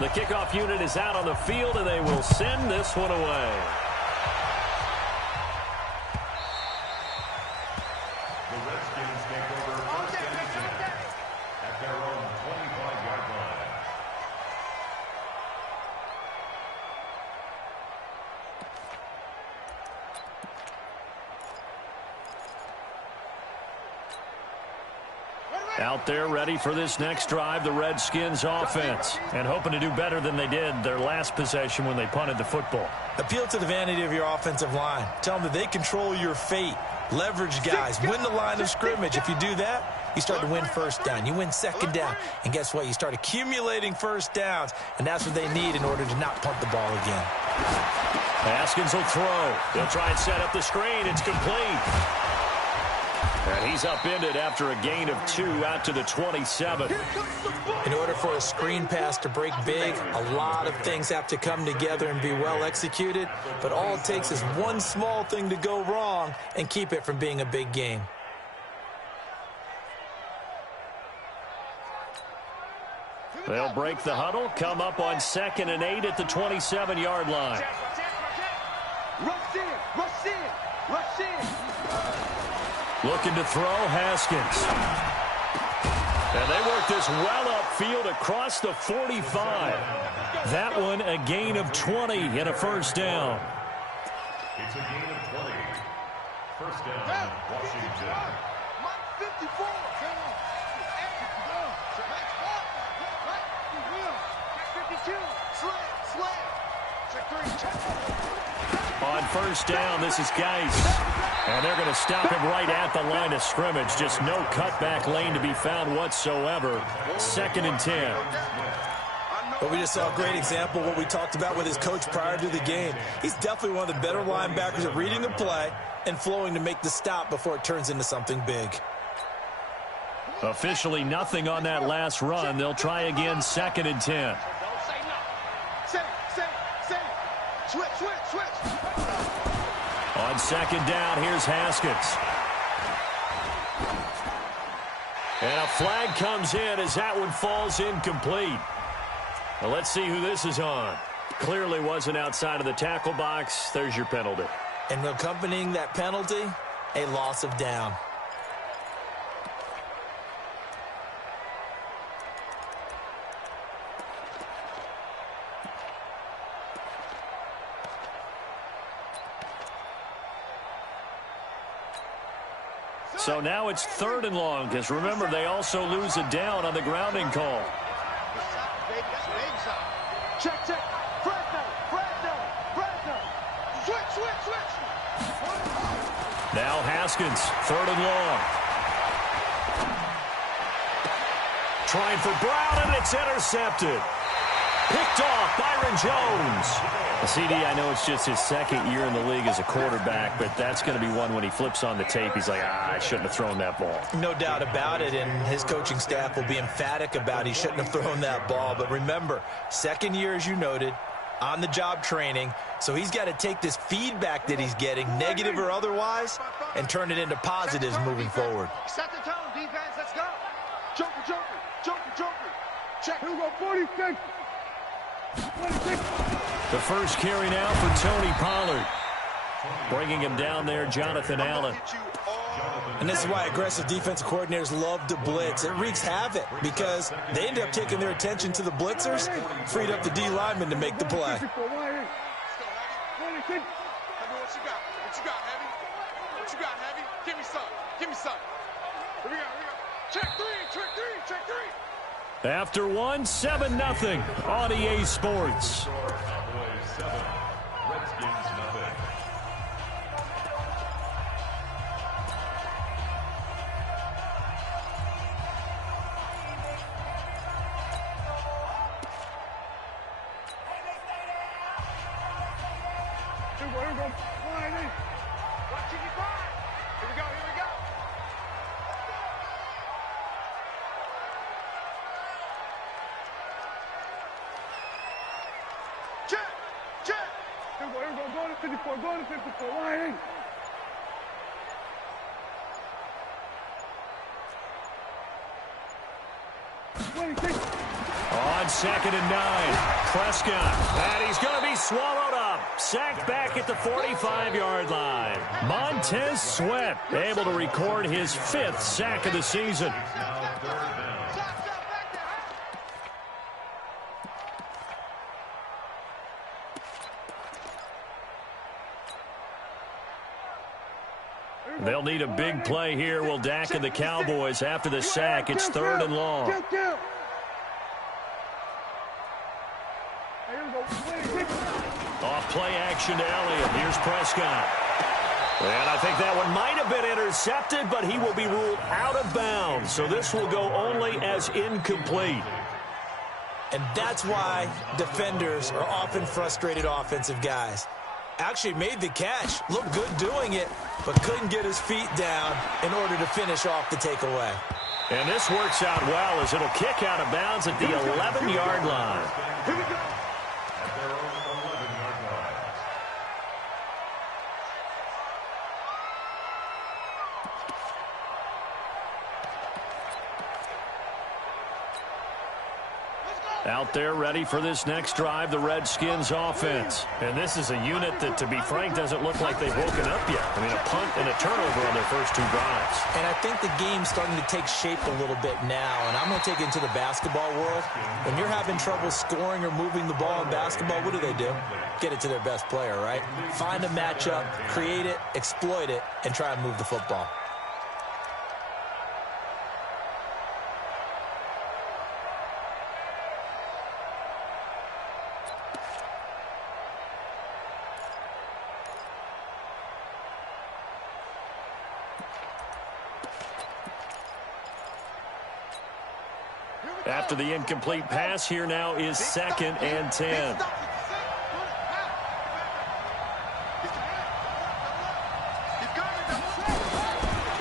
The kickoff unit is out on the field, and they will send this one away. The Redskins take over first and 10 at their own 25-yard line. Out there ready for this next drive, the Redskins offense, and hoping to do better than they did their last possession when they punted the football. Appeal to the vanity of your offensive line. Tell them that they control your fate. Leverage guys. Win the line of scrimmage. If you do that, you start to win first down. You win second down. And guess what? You start accumulating first downs, and that's what they need in order to not punt the ball again. Haskins will throw. They'll try and set up the screen. It's complete. And he's upended after a gain of 2 out to the 27. In order for a screen pass to break big, a lot of things have to come together and be well executed. But all it takes is one small thing to go wrong and keep it from being a big game. They'll break the huddle, come up on 2nd and 8 at the 27-yard line. Rush in, rush in, rush in. Looking to throw, Haskins. And they work this well upfield across the 45. That one a gain of 20 and a first down. It's a gain of 20. First down, Washington. Mike 54. Check 52. Slam. Check 3. Check. On first down, this is Geis. And they're going to stop him right at the line of scrimmage. Just no cutback lane to be found whatsoever. 2nd and 10. But we just saw a great example of what we talked about with his coach prior to the game. He's definitely one of the better linebackers at reading a play and flowing to make the stop before it turns into something big. Officially nothing on that last run. They'll try again, 2nd and 10. Switch. On 2nd down, here's Haskins. And a flag comes in as that one falls incomplete. Well, let's see who this is on. Clearly wasn't outside of the tackle box. There's your penalty. And accompanying that penalty, a loss of down. So now it's 3rd and long, because remember, they also lose a down on the grounding call. Check. Fresno. Switch. Now Haskins, 3rd and long. Trying for Brown, and it's intercepted. Picked off, Byron Jones. CD, I know it's just his 2nd year in the league as a quarterback, but that's going to be one when he flips on the tape. He's like, I shouldn't have thrown that ball. No doubt about it, and his coaching staff will be emphatic about he shouldn't have thrown that ball. But remember, 2nd year, as you noted, on-the-job training, so he's got to take this feedback that he's getting, negative or otherwise, and turn it into positives moving forward. Set the tone, defense. Let's go. Joker. Check. Here we go, 46. The first carry now for Tony Pollard. Bringing him down there, Jonathan Allen. And this is why aggressive defensive coordinators love to blitz. It wreaks havoc because they end up taking their attention to the blitzers, freed up the D lineman to make the play. What you got, Heavy? Give me some. Here we go. Check three. After 7-0 on EA Sports. Cowboys 7, Redskins nothing. Go to 54, line. On 2nd and 9. Prescott, and he's going to be swallowed up. Sacked back at the 45-yard line. Montez Sweat able to record his 5th sack of the season. They'll need a big play here. Will Dak and the Cowboys after the sack. It's 3rd and long. Off play action to Elliott. Here's Prescott. And I think that one might have been intercepted, but he will be ruled out of bounds. So this will go only as incomplete. And that's why defenders are often frustrated offensive guys. Actually made the catch, looked good doing it, but couldn't get his feet down in order to finish off the takeaway. And this works out well as it'll kick out of bounds at the 11-yard line. Here we go. At their own 11-yard line. Out there ready for this next drive, the Redskins offense. And this is a unit that, to be frank, doesn't look like they've woken up yet. I mean, a punt and a turnover on their first 2 drives. And I think the game's starting to take shape a little bit now. And I'm going to take it into the basketball world. When you're having trouble scoring or moving the ball in basketball, what do? Get it to their best player, right? Find a matchup, create it, exploit it, and try and move the football. After the incomplete pass, here now is 2nd and 10.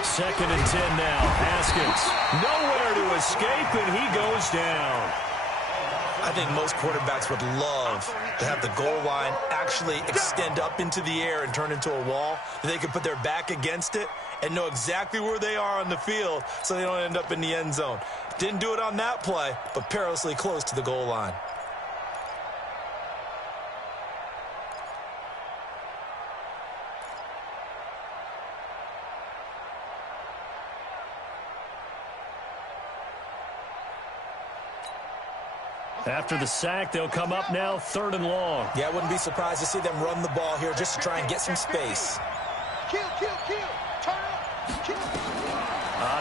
Second and 10 now. Haskins nowhere to escape, and he goes down. I think most quarterbacks would love to have the goal line actually extend up into the air and turn into a wall. They could put their back against it and know exactly where they are on the field so they don't end up in the end zone. Didn't do it on that play, but perilously close to the goal line. After the sack, they'll come up now 3rd and long. Yeah, I wouldn't be surprised to see them run the ball here just to try and get some space. Kill. Turn up. Kill.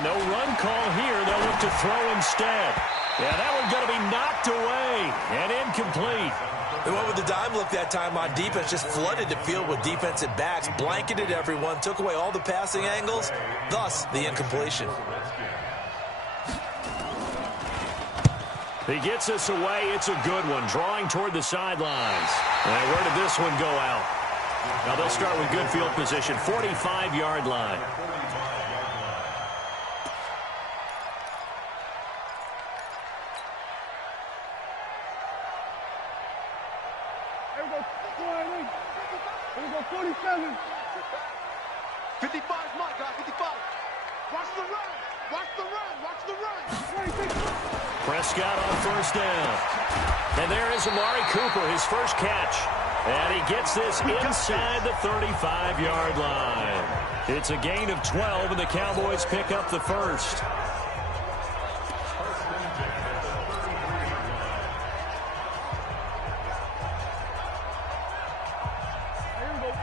No run call here. They'll look to throw instead. Yeah, that one's going to be knocked away and incomplete. They went with the dime look that time on defense, just flooded the field with defensive backs, blanketed everyone, took away all the passing angles, thus the incompletion. He gets us away. It's a good one. Drawing toward the sidelines. And where did this one go out? Now they'll start with good field position. 45-yard line. Here we go, 47. 55 is my guy, 55. Watch the run. Watch the run. Watch the run. Prescott on 1st down. And there is Amari Cooper, his first catch. And he gets this inside the 35-yard line. It's a gain of 12, and the Cowboys pick up the first.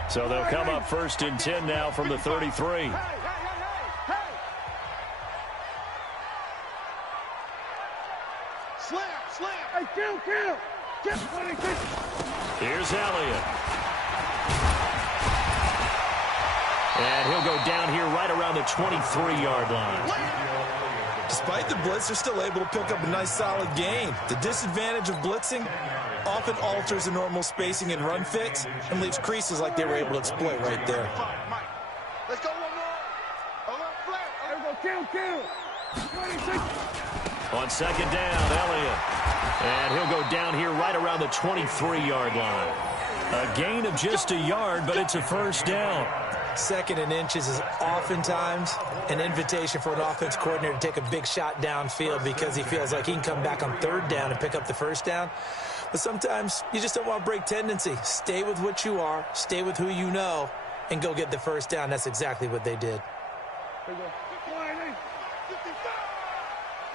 So they'll come up 1st and 10 now from the 33. Slam. Hey, kill. Here's Elliott. And he'll go down here right around the 23-yard line. Despite the blitz, they're still able to pick up a nice solid gain. The disadvantage of blitzing often alters the normal spacing and run fits and leaves creases like they were able to exploit right there. Let's go one more. Kill. On 2nd down, Elliott. And he'll go down here right around the 23-yard line. A gain of just a yard, but it's a 1st down. Second and inches is oftentimes an invitation for an offense coordinator to take a big shot downfield because he feels like he can come back on third down and pick up the first down. But sometimes you just don't want to break tendency. Stay with what you are, stay with who you know, and go get the first down. That's exactly what they did.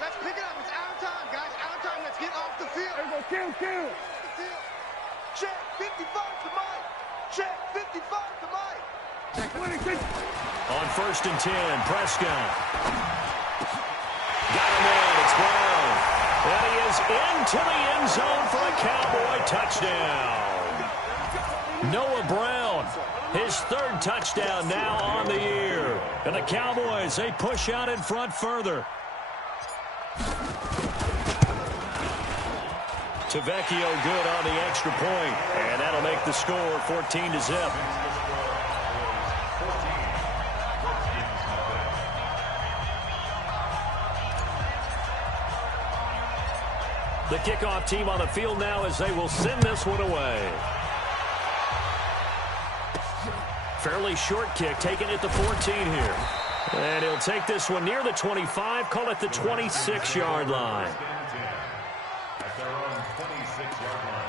Let's pick it up. It's out of time, guys. Out of time. Let's get off the field. Kill. Check 55 to Mike. Check 55 to Mike. On 1st and 10, Prescott. Got him in. It's Brown. And he is into the end zone for a Cowboy touchdown. Noah Brown, his 3rd touchdown now on the year. And the Cowboys, they push out in front further. Tavecchio good on the extra point, and that'll make the score 14-0. The kickoff team on the field now as they will send this one away. Fairly short kick, taking it to 14 here. And he'll take this one near the 25, call it the 26-yard line. At their own 26-yard line.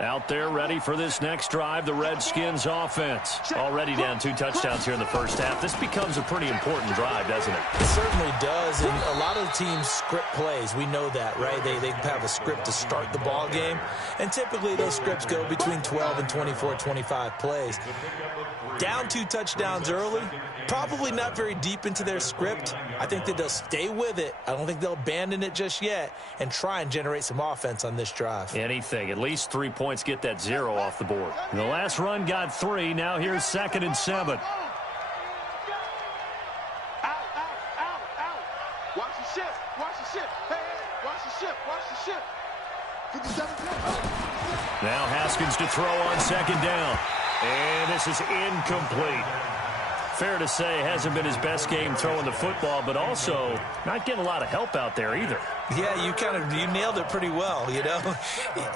Out there ready for this next drive, the Redskins offense. Already down 2 touchdowns here in the first half. This becomes a pretty important drive, doesn't it? It certainly does, and a lot of the teams script plays. We know that, right? They have a script to start the ball game, and typically those scripts go between 12 and 24, 25 plays. Down 2 touchdowns early, probably not very deep into their script. I think that they'll stay with it. I don't think they'll abandon it just yet and try and generate some offense on this drive. Anything, at least 3 points, get that 0 off the board. The last run got 3. Now here's 2nd and 7. Out. Watch the shift. Hey, watch the shift. 57. Now Haskins to throw on 2nd down. And this is incomplete. Fair to say, hasn't been his best game throwing the football, but also not getting a lot of help out there either. Yeah, you nailed it pretty well, you know.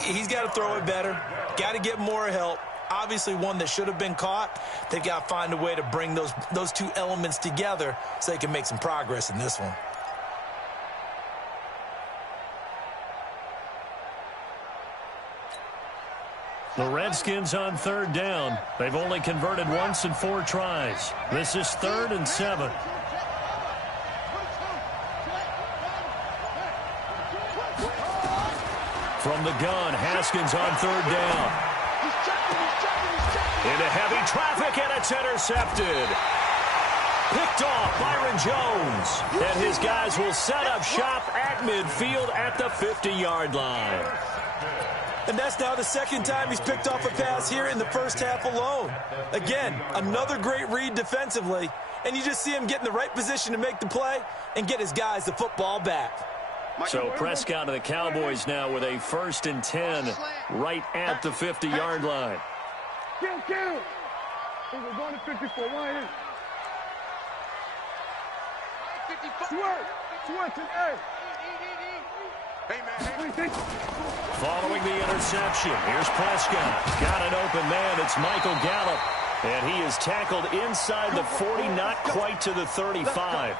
He's got to throw it better, got to get more help. Obviously one that should have been caught. They've got to find a way to bring those 2 elements together so they can make some progress in this one. The Redskins on 3rd down. They've only converted once in 4 tries. This is 3rd and 7. From the gun, Haskins on 3rd down. Into heavy traffic, and it's intercepted. Picked off Byron Jones. And his guys will set up shop at midfield at the 50-yard line. And that's now the 2nd time he's picked off a pass here in the first half alone. Again, another great read defensively, and you just see him get in the right position to make the play and get his guys the football back. So Prescott and the Cowboys now with a 1st and 10 right at the 50-yard line. Kill. We're going to 54. Why is 54. Swerve to A. Hey, man. Following the interception, here's Prescott. Got an open man. It's Michael Gallup. And he is tackled inside the 40, not quite to the 35.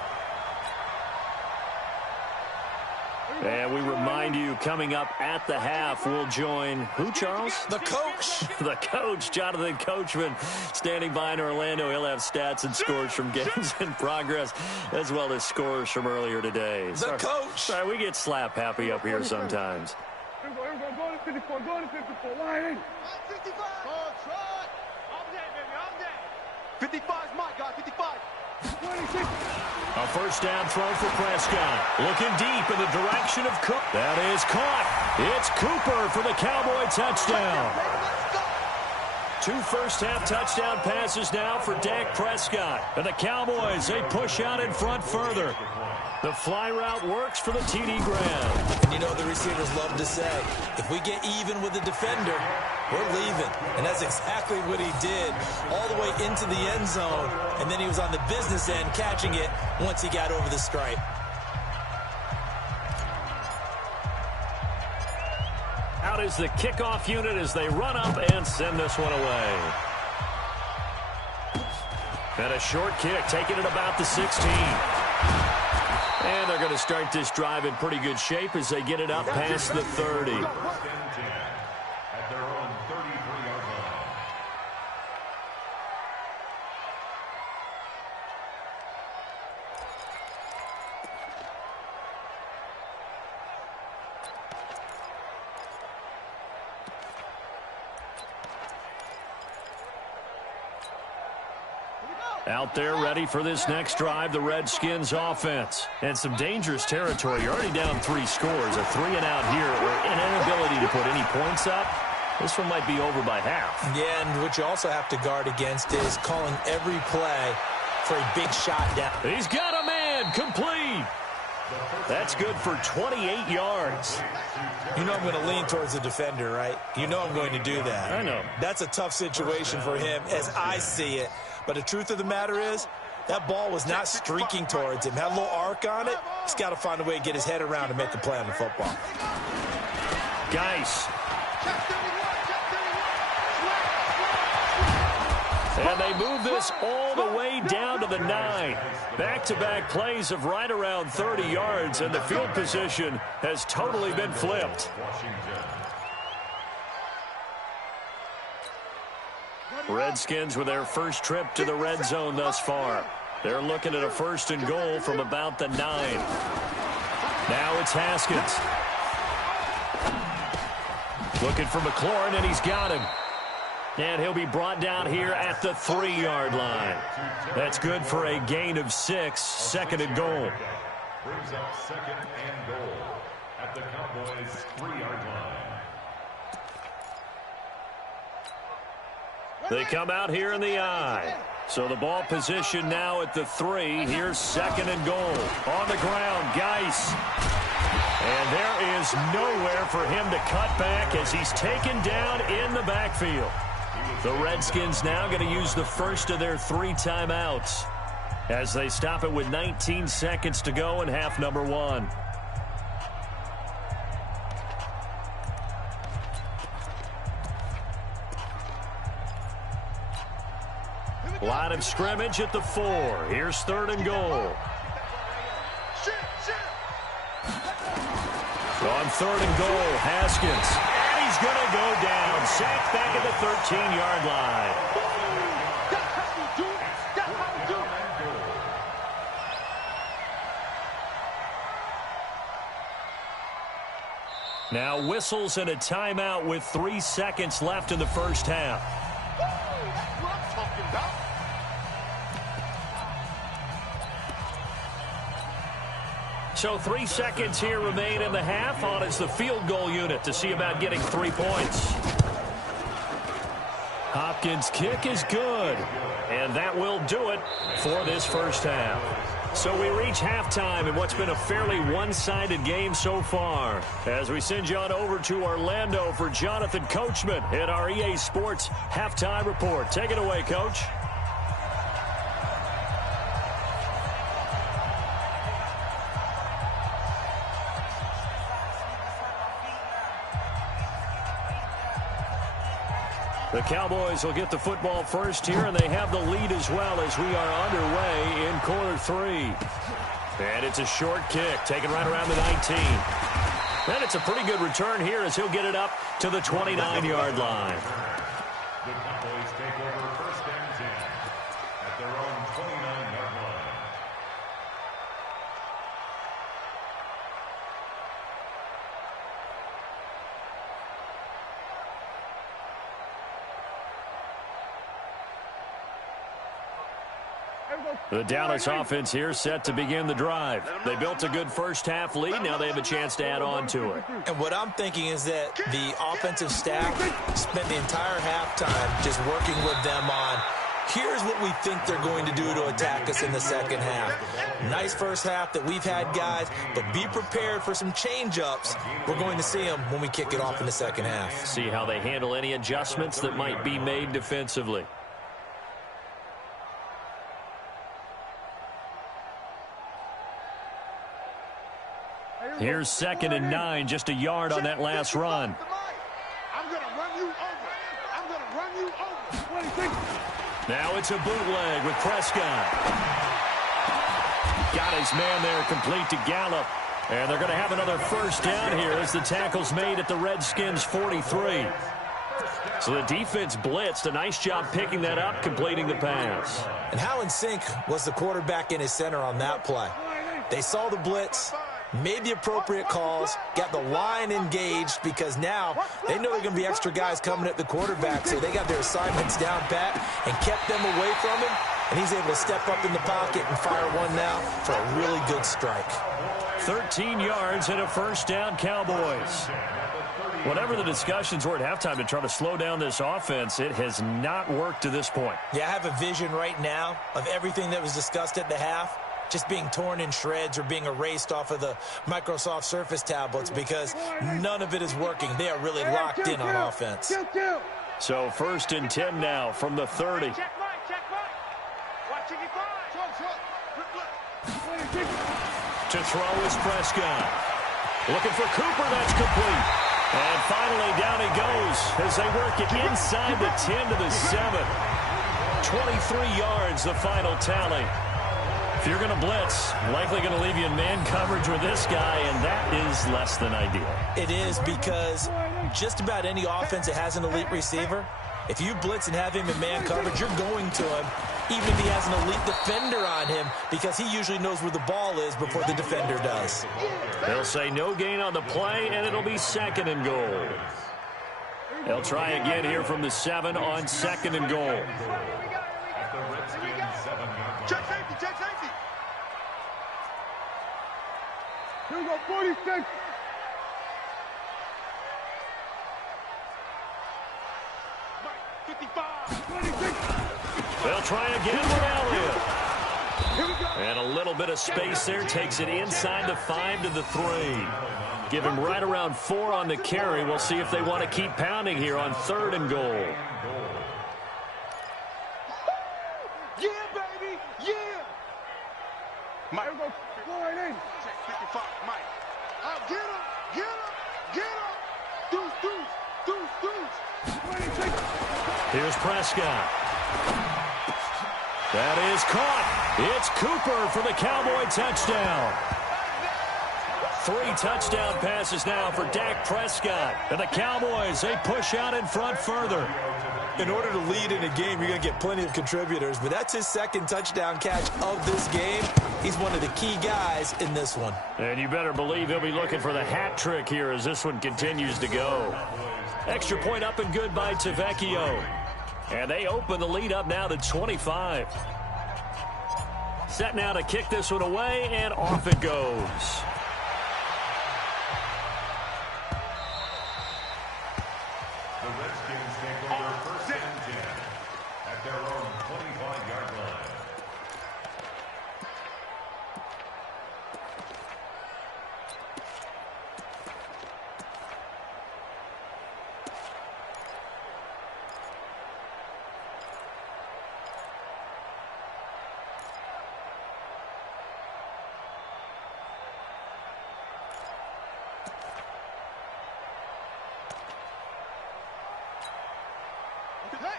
And we remind you, coming up at the half, we'll join who, Charles? The coach. The coach, Jonathan Coachman, standing by in Orlando. He'll have stats and scores from games in progress, as well as scores from earlier today. The coach. Sorry, we get slap happy up here sometimes. Here we go. Go to 54. Go to 54. Why 55. All day, baby. All day. 55 is my guy. 55. 26. A 1st down throw for Prescott. Looking deep in the direction of Cook. That is caught. It's Cooper for the Cowboy touchdown. 2 first-half touchdown passes now for Dak Prescott. And the Cowboys, they push out in front further. The fly route works for the TD Graham. And you know the receivers love to say, if we get even with the defender, we're leaving. And that's exactly what he did all the way into the end zone. And then he was on the business end catching it once he got over the stripe. out is the kickoff unit as they run up and send this one away. And a short kick, taking it about the 16. And they're going to start this drive in pretty good shape as they get it up past the 30. At their own 33-yard line. Out there ready for this next drive, the Redskins offense. And some dangerous territory. You're already down 3 scores. A 3-and-out here or an inability to put any points up. This one might be over by half. Yeah, and what you also have to guard against is calling every play for a big shot down. He's got a man complete. That's good for 28 yards. You know I'm going to lean towards the defender, right? You know I'm going to do that. I know. That's a tough situation for him as I see it. But the truth of the matter is, that ball was not streaking towards him. Had a little arc on it. He's got to find a way to get his head around and make a play on the football. Geis. And they move this all the way down to the 9. Back-to-back plays of right around 30 yards, and the field position has totally been flipped. Redskins with their first trip to the red zone thus far. They're looking at a 1st and goal from about the 9. Now it's Haskins. Looking for McLaurin, and he's got him. And he'll be brought down here at the 3-yard line. That's good for a gain of 6, 2nd and goal. Brings up 2nd and goal at the Cowboys' 3-yard line. They come out here in the I. So the ball position now at the 3. Here's 2nd and goal. On the ground, Geis. And there is nowhere for him to cut back as he's taken down in the backfield. The Redskins now going to use the first of their 3 timeouts as they stop it with 19 seconds to go in half number 1. Line of scrimmage at the 4. Here's 3rd and goal. On 3rd and goal, Haskins. And he's going to go down. Sacked back at the 13-yard line. Now whistles and a timeout with 3 seconds left in the first half. That's what I'm talking about. So 3 seconds here remain in the half. On is the field goal unit to see about getting 3 points. Hopkins' kick is good. And that will do it for this first half. So we reach halftime in what's been a fairly one-sided game so far. As we send you on over to Orlando for Jonathan Coachman at our EA Sports Halftime Report. Take it away, Coach. The Cowboys will get the football first here, and they have the lead as well as we are underway in quarter 3. And it's a short kick, taken right around the 19. And it's a pretty good return here as he'll get it up to the 29-yard line. The Cowboys take over 1st and 10 at their own 29-yard line. The Dallas offense here set to begin the drive. They built a good first half lead. Now they have a chance to add on to it. And what I'm thinking is that the offensive staff spent the entire halftime just working with them on, here's what we think they're going to do to attack us in the second half. Nice first half that we've had, guys, but be prepared for some change-ups. We're going to see them when we kick it off in the second half. See how they handle any adjustments that might be made defensively. Here's 2nd and 9, just a yard on that last run. Now it's a bootleg with Prescott. Got his man there complete to Gallup. And they're going to have another first down here as the tackle's made at the Redskins' 43. So the defense blitzed. A nice job picking that up, completing the pass. And how in sync was the quarterback in his center on that play? They saw the blitz, made the appropriate calls, got the line engaged because now they know there are going to be extra guys coming at the quarterback, so they got their assignments down pat and kept them away from him, and he's able to step up in the pocket and fire one now for a really good strike. 13 yards and a first down, Cowboys. Whatever the discussions were at halftime to try to slow down this offense, it has not worked to this point. Yeah, I have a vision right now of everything that was discussed at the half just being torn in shreds or being erased off of the Microsoft Surface tablets because none of it is working. They are really locked in on offense. So 1st and 10 now from the 30. To throw is Prescott. Looking for Cooper, that's complete. And finally down he goes as they work it inside the 10 to the 7. 23 yards the final tally. If you're going to blitz, likely going to leave you in man coverage with this guy, and that is less than ideal. It is because just about any offense that has an elite receiver, if you blitz and have him in man coverage, you're going to him, even if he has an elite defender on him, because he usually knows where the ball is before the defender does. They'll say no gain on the play, and it'll be 2nd and goal. They'll try again here from the 7 on 2nd and goal. Check safety, check safety. Here we go, 46. They'll try again with Elliott. And a little bit of space there. Takes it inside the 5 to the 3. Give him right around 4 on the carry. We'll see if they want to keep pounding here on 3rd and goal. Yeah, baby, yeah. Mike, go flying in. Check 55, Mike. Get him, get him, get him. Deuce, deuce, deuce, deuce. Here's Prescott. That is caught. It's Cooper for the Cowboy touchdown. 3 touchdown passes now for Dak Prescott. And the Cowboys, they push out in front further. In order to lead in a game, you're going to get plenty of contributors, but that's his 2nd touchdown catch of this game. He's one of the key guys in this one. And you better believe he'll be looking for the hat trick here as this one continues to go. Extra point up and good by Tavecchio. And they open the lead up now to 25. Set now to kick this one away, and off it goes. The Redskins take over 1st and 10 at their own 25-yard line.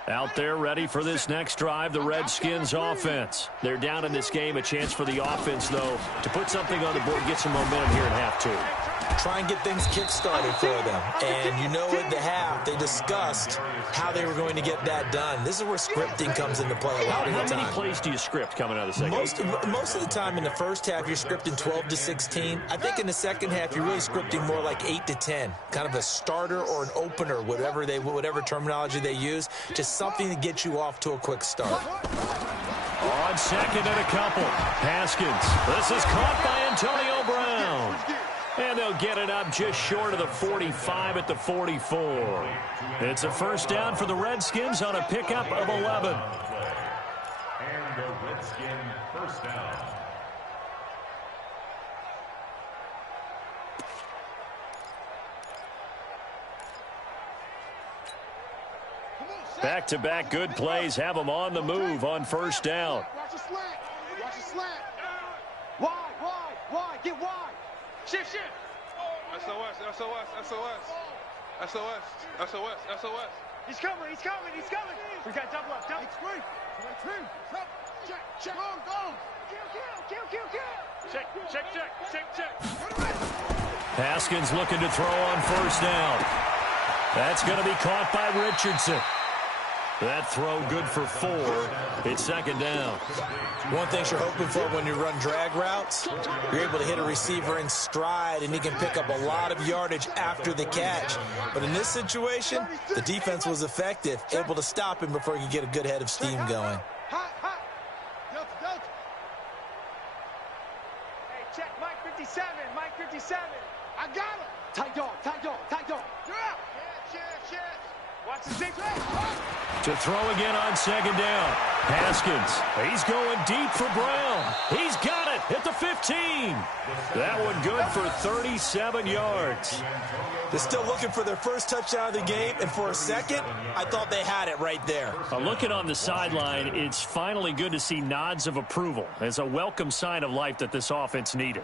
Out there ready for this next drive, the Redskins offense. They're down in this game. A chance for the offense, though, to put something on the board, get some momentum here at half 2. Try and get things kick-started for them. And you know at the half, they discussed how they were going to get that done. This is where scripting comes into play a lot of the time. How many plays do you script coming out of the second? Most of the time in the first half, you're scripting 12 to 16. I think in the second half, you're really scripting more like 8 to 10. Kind of a starter or an opener, whatever terminology they use. Just something to get you off to a quick start. On 2nd and a couple. Haskins. This is caught by Antonio Brown. And they'll get it up just short of the 45 at the 44. It's a first down for the Redskins on a pickup of 11. And the Redskin first down. Back-to-back good plays have them on the move on first down. Watch a slant. Watch a slant. Wide. Get wide. Shift. SOS. He's coming, he's coming, he's coming. We got double up, double. Screen. Check, check. Go. Kill. Check. Haskins looking to throw on first down. That's going to be caught by Richardson. That throw good for 4. It's second down. One thing you're hoping for when you run drag routes, you're able to hit a receiver in stride, and he can pick up a lot of yardage after the catch. But in this situation, the defense was effective, able to stop him before he could get a good head of steam going. Hot. Delta. Hey, check Mike 57. I got him. Tight dog. Yeah. Watch the zig. To throw again on second down. Haskins, he's going deep for Brown. He's got it at the 15. That one good for 37 yards. They're still looking for their first touchdown of the game, and for a second, I thought they had it right there. Looking on the sideline, it's finally good to see nods of approval as a welcome sign of life that this offense needed.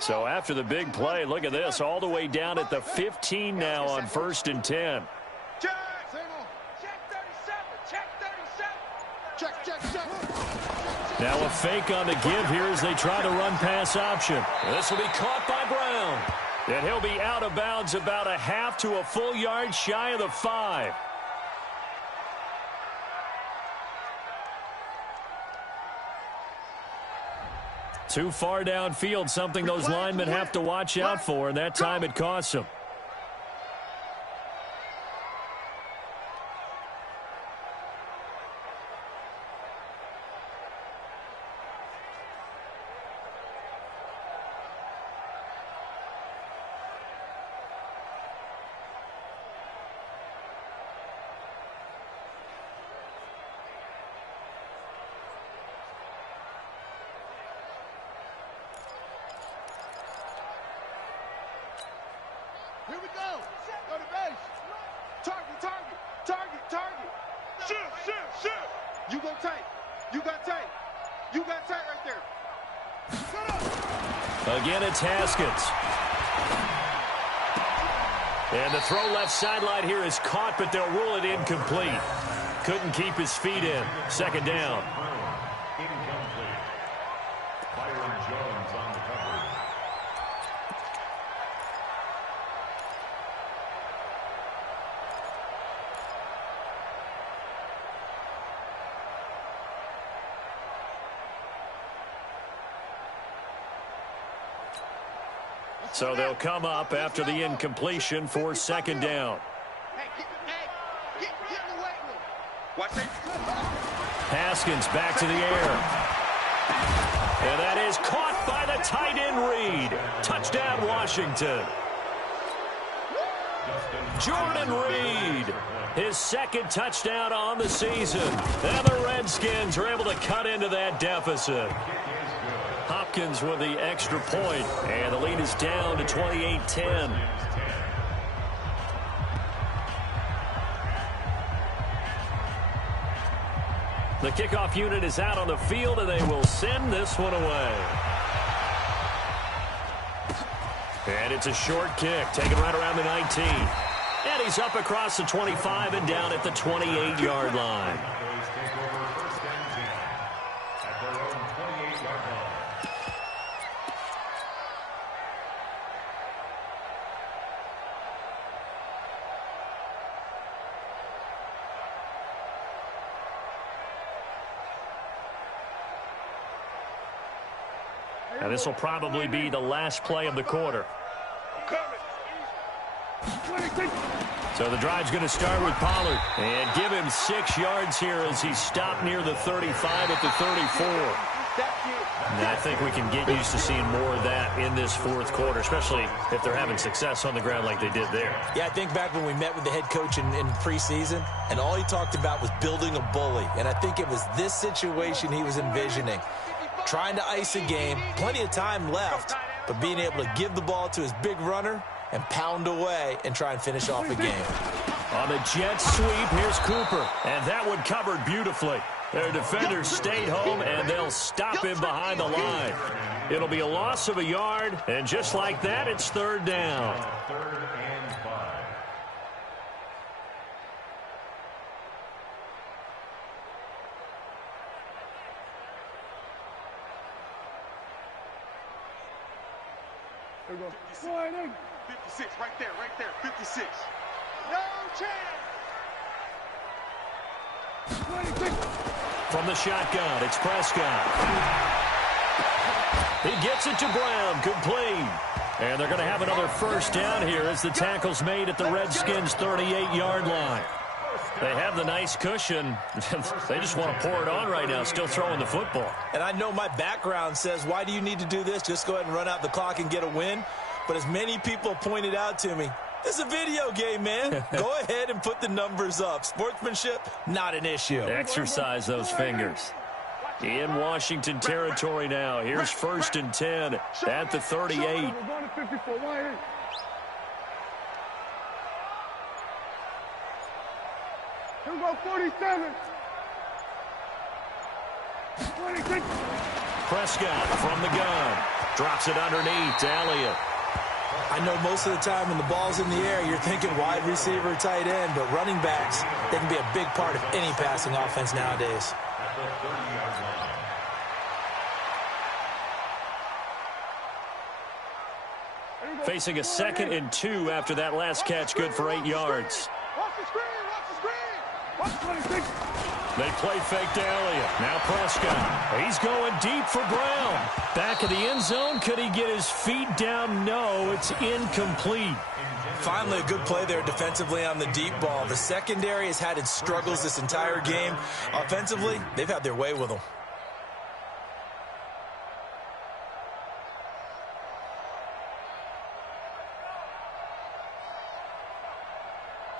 So after the big play, look at this, all the way down at the 15 now on 1st and 10. Check 37. Now a fake on the give here as they try to run pass option. This will be caught by Brown. And he'll be out of bounds about a half to a full yard shy of the 5. Too far downfield, something those linemen have to watch out for, and that time it costs them. Here we go. Go to base. Target. Shoot. You go tight. You got tight right there. Shut up. Again, it's Haskins. And the throw left sideline here is caught, but they'll rule it incomplete. Couldn't keep his feet in. Second down. Incomplete. Byron Jones on the cover. So they'll come up after the incompletion for second down. Get in the weight room. Watch it. Haskins back to the air. And that is caught by the tight end Reed. Touchdown, Washington. Jordan Reed, his second touchdown on the season. And the Redskins are able to cut into that deficit. Hopkins with the extra point, and the lead is down to 28-10. The kickoff unit is out on the field, and they will send this one away. And it's a short kick, taken right around the 19. And he's up across the 25 and down at the 28-yard line. And this will probably be the last play of the quarter. So the drive's going to start with Pollard. And give him 6 yards here as he's stopped near the 35 at the 34. And I think we can get used to seeing more of that in this fourth quarter, especially if they're having success on the ground like they did there. Yeah, I think back when we met with the head coach in preseason, and all he talked about was building a bully. And I think it was this situation he was envisioning. Trying to ice a game, plenty of time left, but being able to give the ball to his big runner and pound away and try and finish off the game. On the jet sweep, here's Cooper, and that one covered beautifully. Their defenders stayed home, and they'll stop him behind the line. It'll be a loss of a yard, and just like that, it's third down. Third and 5. There we go. 56, right there, 56. No chance. 26. From the shotgun, it's Prescott. He gets it to Brown, complete. And they're going to have another first down here as the tackle's made at the Redskins' 38-yard line. They have the nice cushion. They just want to pour it on right now, still throwing the football. And I know my background says, why do you need to do this? Just go ahead and run out the clock and get a win. But as many people pointed out to me, this is a video game, man. Go ahead and put the numbers up. Sportsmanship, not an issue. Exercise those fingers. In Washington territory now. Here's 1st and 10 at the 38. We're going to 54. Wide in. Here we go, 47. 26. Prescott from the gun. Drops it underneath to Elliott. I know most of the time when the ball's in the air, you're thinking wide receiver, tight end, but running backs, they can be a big part of any passing offense nowadays. At the 30-yard line. Facing a 2nd and 2 after that last catch, good for 8 yards. Watch the screen, watch the screen. Watch 26. They play fake to Elliott. Now Prescott. He's going deep for Brown. Back of the end zone. Could he get his feet down? No, it's incomplete. Finally, a good play there defensively on the deep ball. The secondary has had its struggles this entire game. Offensively, they've had their way with them.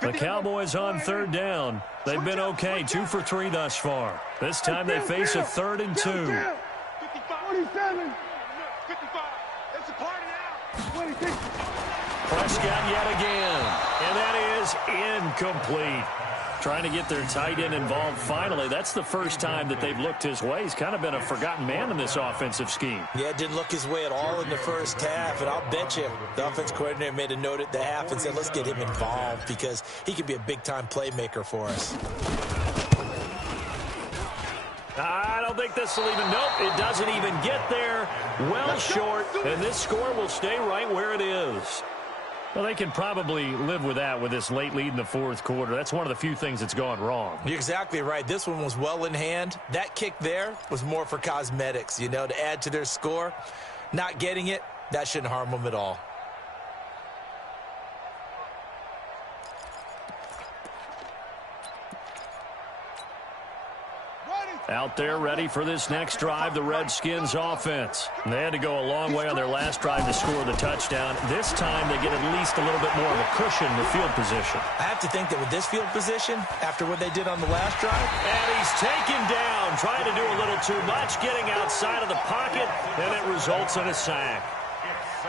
The Cowboys on 3rd down. They've been okay, 2 for 3 thus far. This time they face a 3rd and 2. 47. 55. It's a party now. 26. Prescott yet again. And that is incomplete. Trying to get their tight end involved finally. That's the first time that they've looked his way. He's kind of been a forgotten man in this offensive scheme. Yeah, didn't look his way at all in the first half, and I'll bet you the offense coordinator made a note at the half and said, let's get him involved because he could be a big-time playmaker for us. I don't think this will even, nope, it doesn't even get there. Well short, and this score will stay right where it is. Well, they can probably live with that with this late lead in the 4th quarter. That's one of the few things that's gone wrong. You're exactly right. This one was well in hand. That kick there was more for cosmetics, you know, to add to their score. Not getting it, that shouldn't harm them at all. Out there ready for this next drive, the Redskins offense. They had to go a long way on their last drive to score the touchdown. This time they get at least a little bit more of a cushion with field position. I have to think that with this field position, after what they did on the last drive. And he's taken down, trying to do a little too much, getting outside of the pocket, and it results in a sack.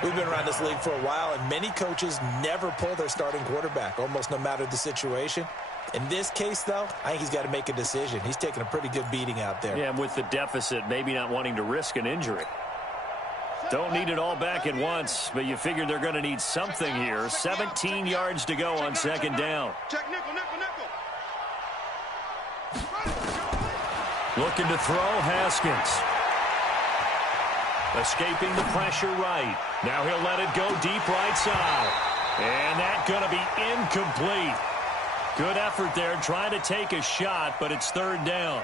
We've been around this league for a while, and many coaches never pull their starting quarterback, almost no matter the situation. In this case, though, I think he's got to make a decision. He's taking a pretty good beating out there. Yeah, with the deficit, maybe not wanting to risk an injury. Don't need it all back at once, but you figure they're going to need something here. 17 yards to go on 2nd down. Check nickel, nickel, nickel. Looking to throw, Haskins. Escaping the pressure right. Now he'll let it go deep right side. And that's going to be incomplete. Good effort there, trying to take a shot, but it's 3rd down.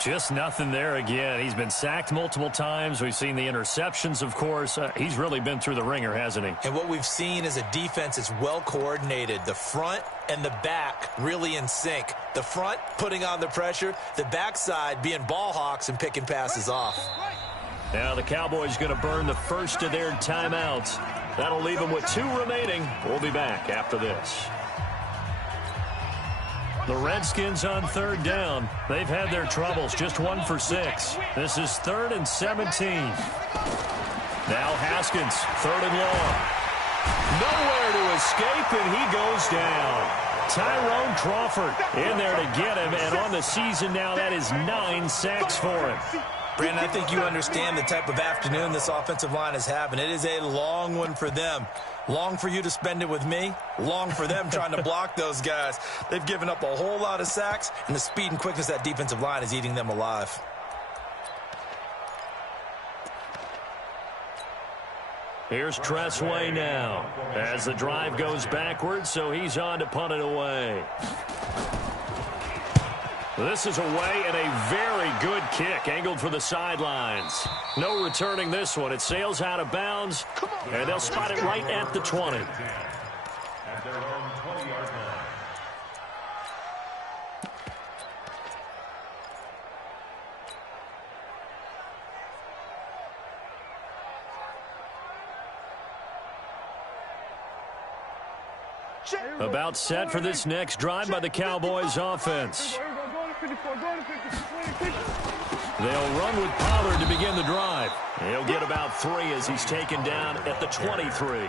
Just nothing there again. He's been sacked multiple times. We've seen the interceptions, of course. He's really been through the ringer, hasn't he? And what we've seen is a defense that's well coordinated. The front and the back really in sync. The front putting on the pressure, the backside being ball hawks and picking passes off. Now the Cowboys going to burn the first of their timeouts. That'll leave them with 2 remaining. We'll be back after this. The Redskins on 3rd down. They've had their troubles, just 1 for 6. This is 3rd and 17. Now Haskins, 3rd and long. Nowhere to escape, and he goes down. Tyrone Crawford in there to get him, and on the season now, that is 9 sacks for him. Brandon, I think you understand the type of afternoon this offensive line is having. It is a long one for them. Long for you to spend it with me. Long for them trying to block those guys. They've given up a whole lot of sacks, and the speed and quickness of that defensive line is eating them alive. Here's Tressway now as the drive goes backwards, so he's on to punt it away. This is away and a very good kick angled for the sidelines. No returning this one. It sails out of bounds, and they'll spot it right at the 20. At their own 20-yard line. About set for this next drive by the Cowboys offense. They'll run with Pollard to begin the drive. He'll get about 3 as he's taken down at the 23.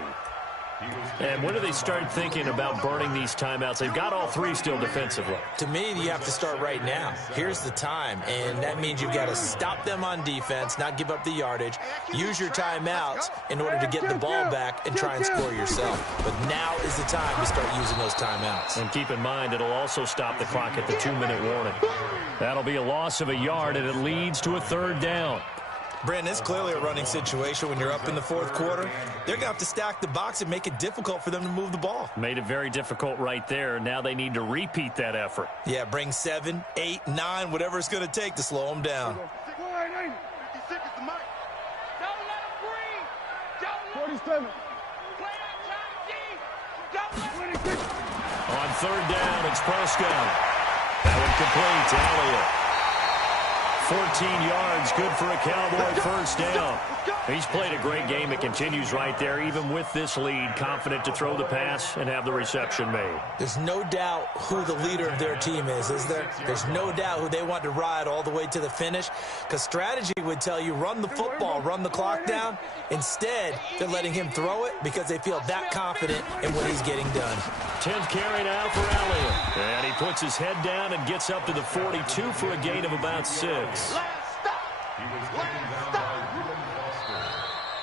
And when do they start thinking about burning these timeouts? They've got all 3 still defensively. To me, you have to start right now. Here's the time, and that means you've got to stop them on defense, not give up the yardage, use your timeouts in order to get the ball back and try and score yourself. But now is the time to start using those timeouts. And keep in mind, it'll also stop the clock at the 2-minute warning. That'll be a loss of a yard, and it leads to a 3rd down. Brandon, it's clearly a running situation when you're up in the 4th quarter. They're going to have to stack the box and make it difficult for them to move the ball. Made it very difficult right there. Now they need to repeat that effort. Yeah, bring 7, 8, 9, whatever it's going to take to slow them down. 47. On 3rd down, it's Prescott. That one complete to Elliott. 14 yards, good for a Cowboy 1st down. He's played a great game. It continues right there, even with this lead, confident to throw the pass and have the reception made. There's no doubt who the leader of their team is there? There's no doubt who they want to ride all the way to the finish, because strategy would tell you run the football, run the clock down. Instead, they're letting him throw it because they feel that confident in what he's getting done. 10th carry now for Elliott. And he puts his head down and gets up to the 42 for a gain of about 6.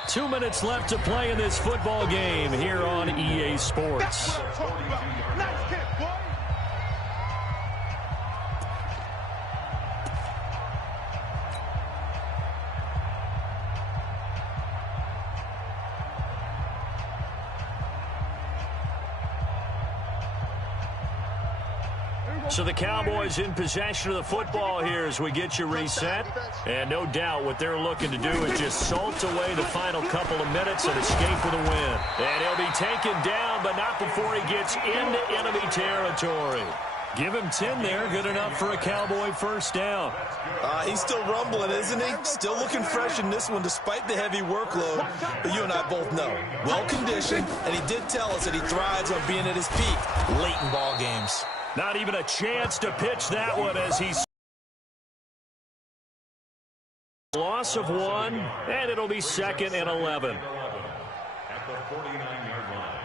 2 minutes left to play in this football game here on EA Sports. So the Cowboys in possession of the football here as we get you reset. And no doubt what they're looking to do is just salt away the final couple of minutes and escape with a win. And he'll be taken down, but not before he gets into enemy territory. Give him 10 there, good enough for a Cowboy 1st down. He's still rumbling, isn't he? Still looking fresh in this one despite the heavy workload. But you and I both know, well-conditioned, and he did tell us that he thrives on being at his peak late in ball games. Not even a chance to pitch that one as he's loss of 1, and it'll be 2nd and 11. At the 49-yard line.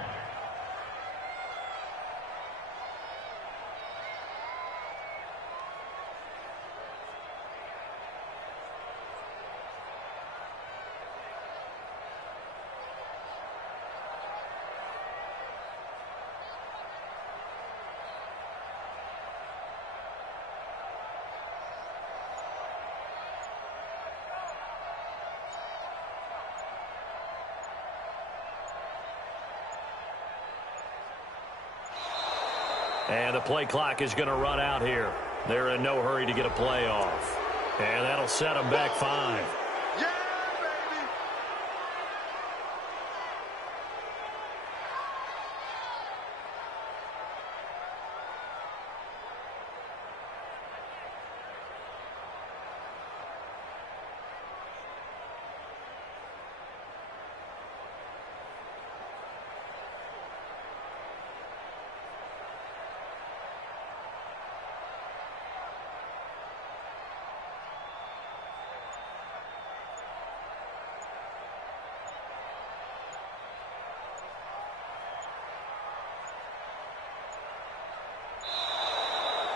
And the play clock is going to run out here. They're in no hurry to get a play off. And that'll set them back 5.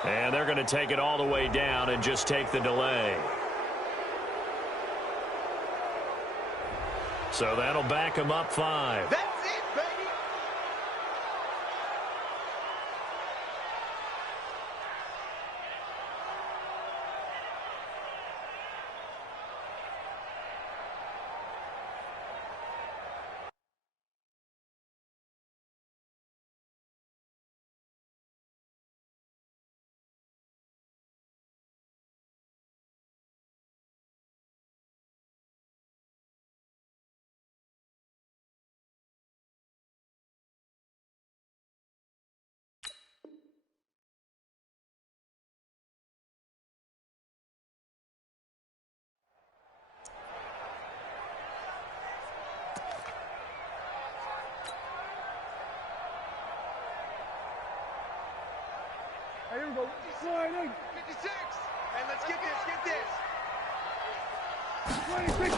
And they're going to take it all the way down and just take the delay. So that'll back him up 5. That's it, baby. Here we go. Slide in. 56. And let's get this. 26.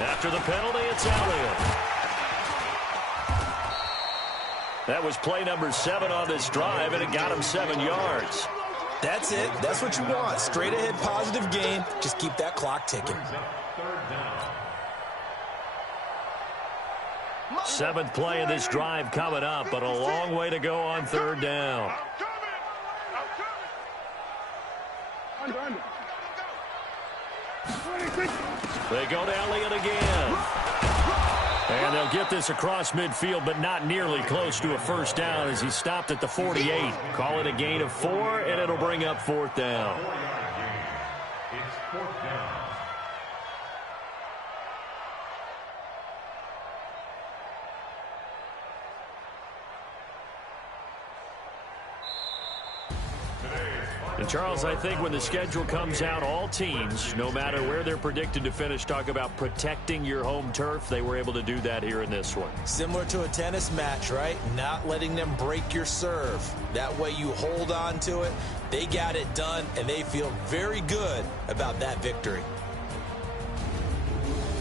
After the penalty, it's Elliott. That was play number 7 on this drive, and it got him 7 yards. That's it. That's what you want. Straight ahead, positive gain. Just keep that clock ticking. 7th play of this drive coming up, but a long way to go on 3rd down. Under. They go to Elliott again. And they'll get this across midfield, but not nearly close to a first down as he stopped at the 48. Call it a gain of 4, and it'll bring up 4th down. It's 4th down. And Charles, I think when the schedule comes out, all teams, no matter where they're predicted to finish, talk about protecting your home turf. They were able to do that here in this one. Similar to a tennis match, right? Not letting them break your serve. That way you hold on to it. They got it done, and they feel very good about that victory.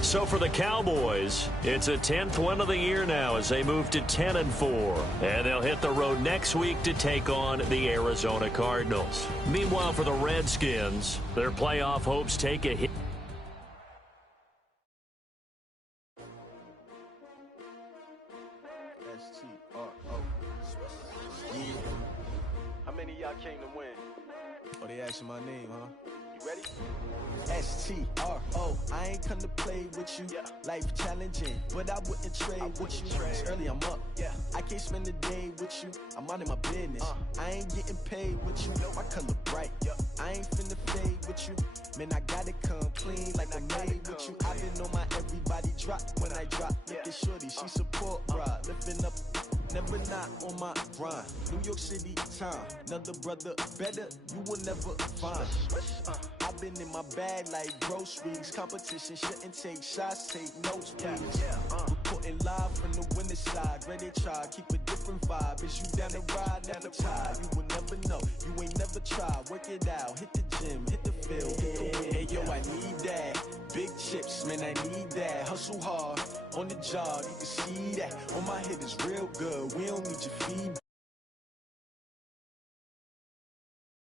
So for the Cowboys, it's a 10th win of the year now as they move to 10-4. And they'll hit the road next week to take on the Arizona Cardinals. Meanwhile, for the Redskins, their playoff hopes take a hit. How many of y'all came to win? Oh, they asking my name, huh? You ready? S-T-R-O, I ain't come to play with you. Yeah. Life challenging, but I wouldn't trade with you. It's early, I'm up. Yeah. I can't spend the day with you. I'm out of my business. I ain't getting paid with you. My color bright. I ain't finna fade with you. Man, I gotta come clean like I made with you. I been on my everybody drop when I drop. Look at shorty, she support ride. Lifting up, never not on my grind. New York City time. Another brother better, you will never find. I've been in my bag like groceries. Competition shouldn't take shots, take notes, please. Reporting live from the winning side. Ready to try, keep a different vibe. Is you down the ride, never tired. You will never know, you ain't never tried. Work it out, hit the gym, hit the field. Hey yo, I need that. Big chips, man, I need that. Hustle hard, on the job, you can see that. On my head is real good, we don't need your feedback.